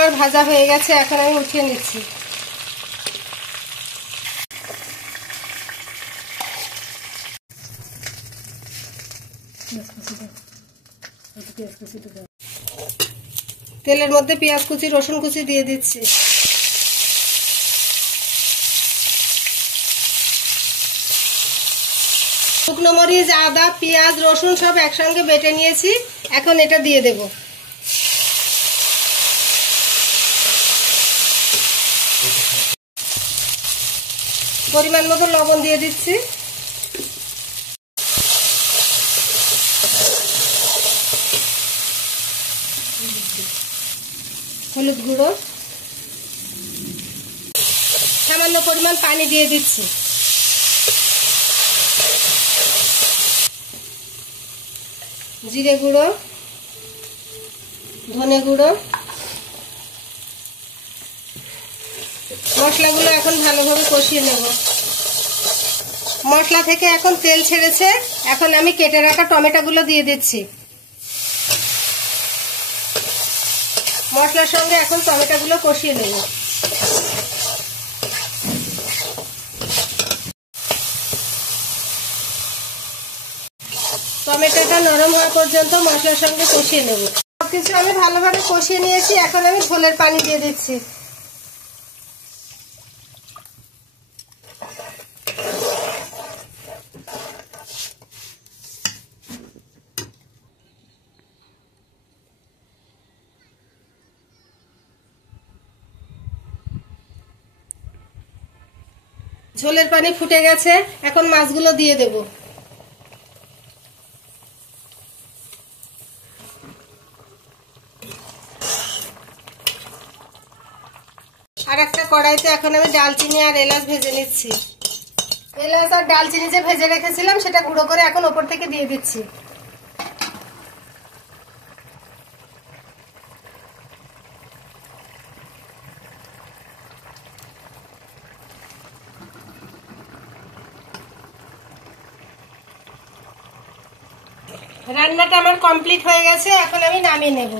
আমার ভাজা হয়ে গেছে, এখন আমি উঠিয়ে নিচ্ছি। তেলের মধ্যে পেঁয়াজ কুচি, রসুন কুচি দিয়ে দিচ্ছি। শুকনো মরিচ, আদা, পেঁয়াজ, রসুন সব একসঙ্গে বেটে নিয়েছি, এখন এটা দিয়ে দেব। পরিমাণ মতো লবণ দিয়ে দিচ্ছি। হলুদ গুঁড়ো, সামান্য পরিমাণ পানি দিয়ে দিচ্ছি। জিরে গুঁড়ো, ধনে গুঁড়ো, মশলাগুলো এখন ভালোভাবে কষিয়ে নেব। মশলা থেকে এখন তেল ছেড়েছে, এখন আমি কেটে রাখা টমেটোগুলো দিয়ে দিচ্ছি। মশলার সঙ্গে এখন টমেটোগুলো কষিয়ে নেব। টমেটোটা নরম হওয়া পর্যন্ত মশলার সঙ্গে কষিয়ে নেব। সবকিছু আমি ভালোভাবে কষিয়ে নিয়েছি, এখন আমি ঝোলের পানি দিয়ে দিচ্ছি। ঝোলের পানি ফুটে গেছে, এখন মাছগুলো দিয়ে দেব। আর একটা কড়াইতে এখন আমি ডালচিনি আর এলাচ ভেজে নিচ্ছি। এলাচ আর ডালচিনি যে ভেজে রেখেছিলাম সেটা গুঁড়ো করে এখন ওপর থেকে দিয়ে দিচ্ছি। রান্নাটা আমার কমপ্লিট হয়ে গেছে, এখন আমি নামিয়ে নেব।